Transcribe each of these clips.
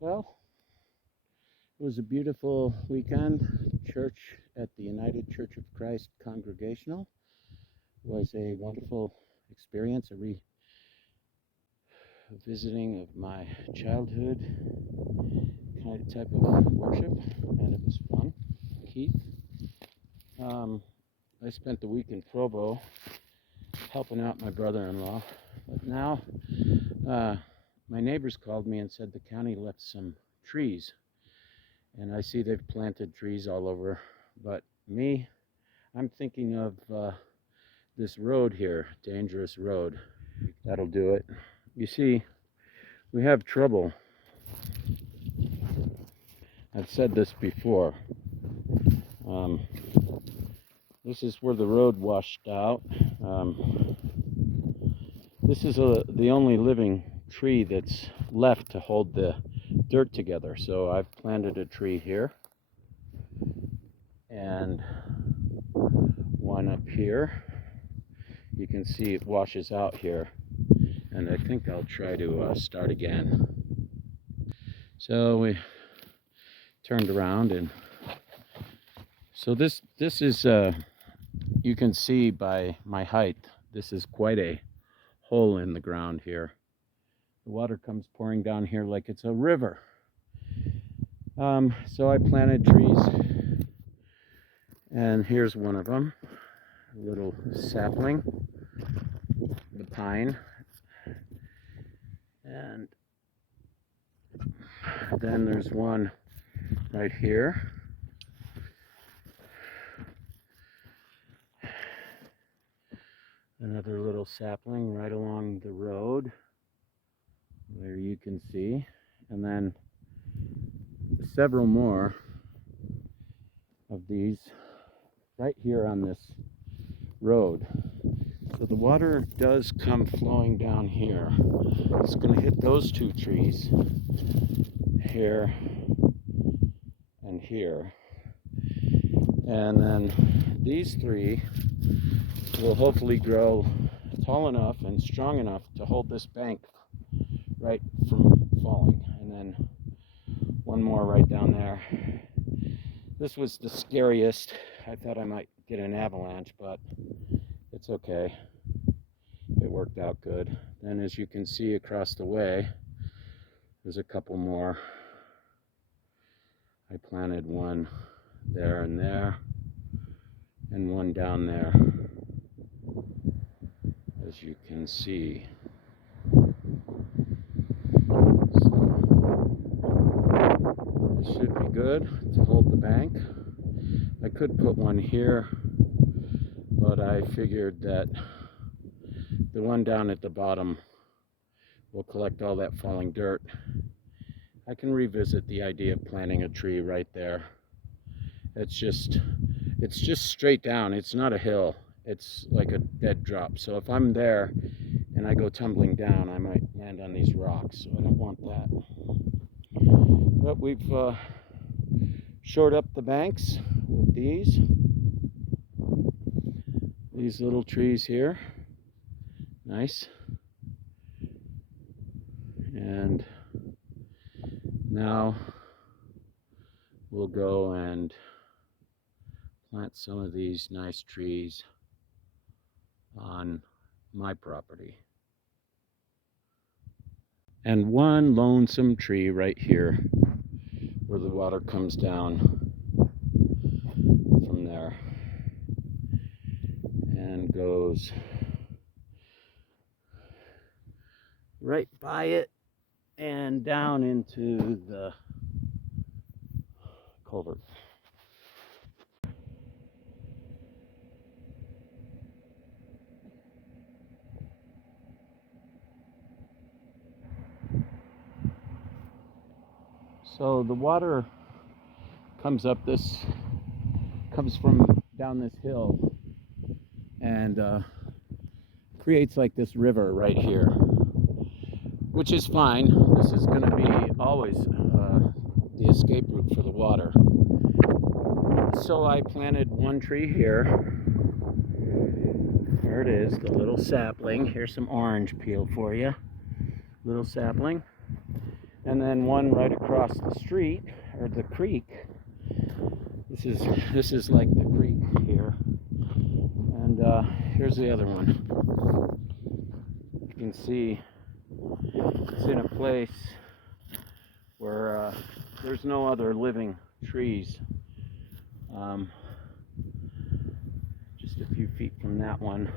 Well, it was a beautiful weekend. Church at the United Church of Christ Congregational was a wonderful experience, visiting of my childhood kind of type of worship, and it was fun. Keith, I spent the week in Provo helping out my brother-in-law, but now my neighbors called me and said the county left some trees, and I see they've planted trees all over, but I'm thinking of this road here, dangerous road. That'll do it. You see, we have trouble. I've said this before. This is where the road washed out. This is the only living tree that's left to hold the dirt together. So I've planted a tree here and one up here. You can see it washes out here, and I think I'll try to start again. So we turned around, and so this is you can see by my height, this is quite a hole in the ground here. The water comes pouring down here like it's a river. So I planted trees, and here's one of them, a little sapling, the pine, and then there's one right here. Another little sapling right along the road there you can see, and then several more of these right here on this road. So the water does come flowing down here. It's going to hit those two trees here and here, and then these three will hopefully grow tall enough and strong enough to hold this bank right from falling, and then one more right down there. This was the scariest. I thought I might get an avalanche, but it's okay. It worked out good. Then, as you can see across the way, there's a couple more. I planted one there, and one down there, as you can see. So this should be good to hold the bank. I could put one here, but I figured that the one down at the bottom will collect all that falling dirt. I can revisit the idea of planting a tree right there. It's just straight down. It's not a hill. It's like a dead drop. So if I'm there and I go tumbling down, I might land on these rocks. So I don't want that. But we've shored up the banks with these little trees here. Nice. And now we'll go and plant some of these nice trees on my property. And one lonesome tree right here where the water comes down from there and goes right by it and down into the culvert. So the water comes from down this hill and creates like this river right here, which is fine. This is going to be always the escape route for the water. So I planted one tree here. There it is, the little sapling. Here's some orange peel for you. Little sapling. and then one right across the street, or the creek. This is like the creek here, and here's the other one. You can see it's in a place where there's no other living trees. Just a few feet from that one.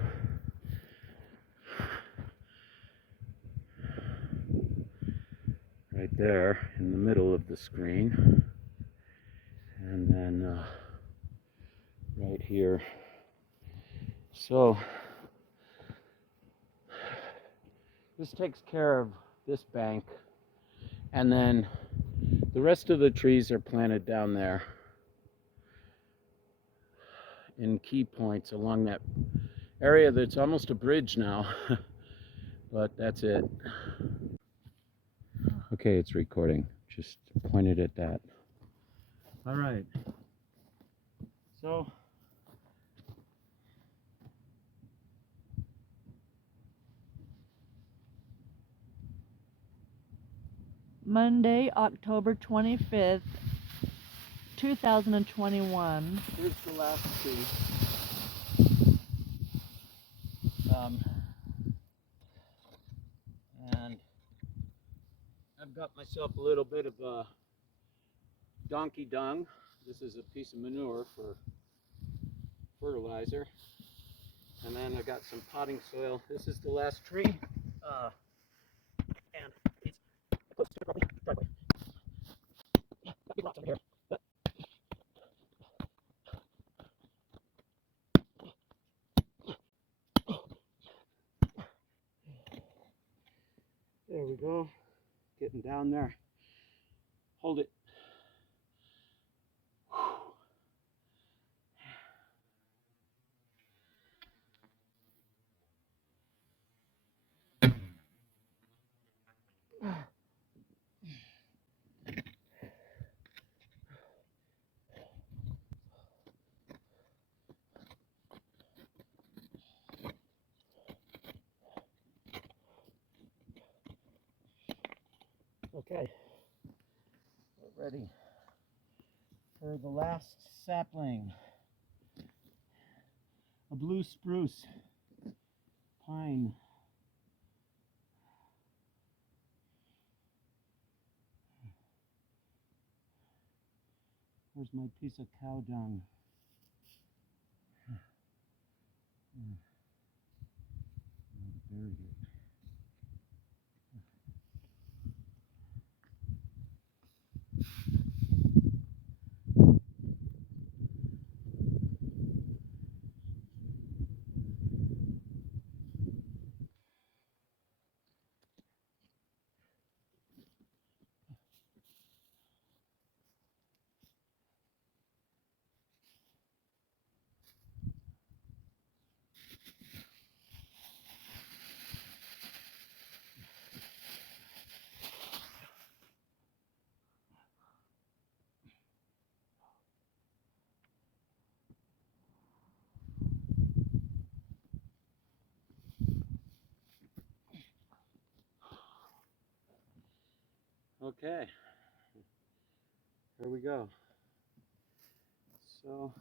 Right there in the middle of the screen. And then right here. So this takes care of this bank, and then the rest of the trees are planted down there in key points along that area that's almost a bridge now. But that's it. Okay, it's recording. Just pointed at that. All right. So Monday, October 25th, 2021. here's the last tree. And I've got myself a little bit of donkey dung. This is a piece of manure for fertilizer. And then I got some potting soil. This is the last tree. And it's close to the driveway. Got big rocks over here. But there we go. Getting down there. Hold it. Okay, we're ready for the last sapling. A blue spruce pine. Where's my piece of cow dung? I buried it. Okay, here we go. So,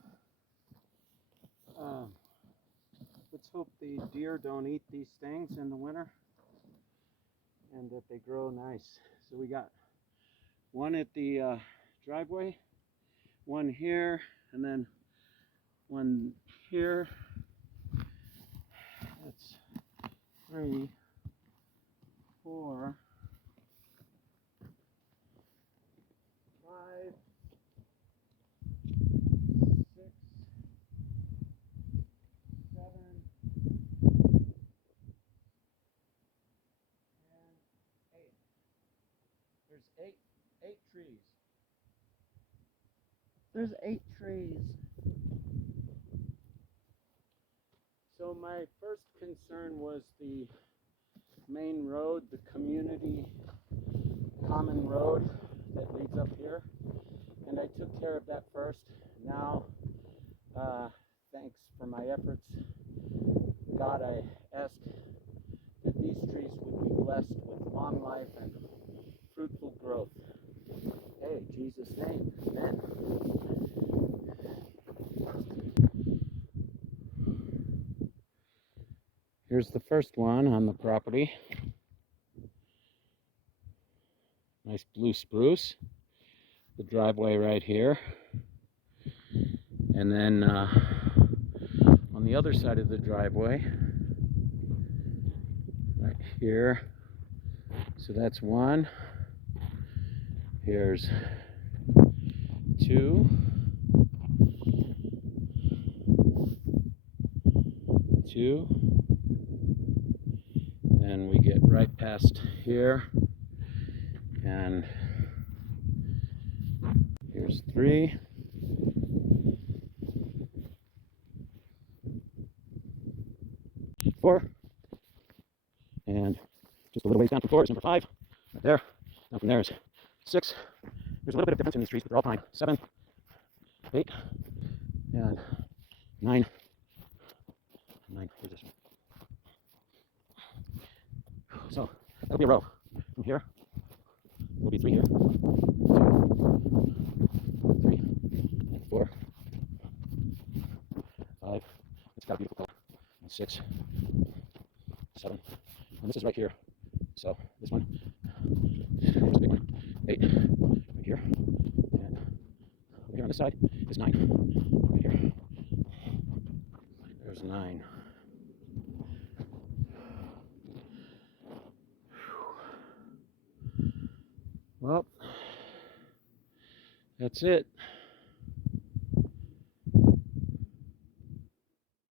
let's hope the deer don't eat these things in the winter and that they grow nice. So we got one at the driveway, one here, and then one here. That's 3, 4, 5, 6, 7, and 8. There's eight trees. There's 8 trees. So my first concern was the main road, the community common road that leads up here, and I took care of that first. Now, thanks for my efforts, God, I ask that these trees would be blessed with long life and fruitful growth. here's the first one on the property. Nice blue spruce. The driveway right here. And then on the other side of the driveway, right here. So that's one. Here's two. Two. And we get right past here. And here's three. Four. And just a little ways down from four is number five. Right there. Down from there is six. There's a little bit of difference in these trees, but they're all pine. 7, 8, and 9. 9. Here's this one. So that'll be a row. From here, there'll be 3 here. 2, 3, and 4, 5. It's got a beautiful color. And 6, 7, and this is right here. So this one, here's a big one. 8, right here, and over here on this side is 9. Right here, there's 9. Well, that's it.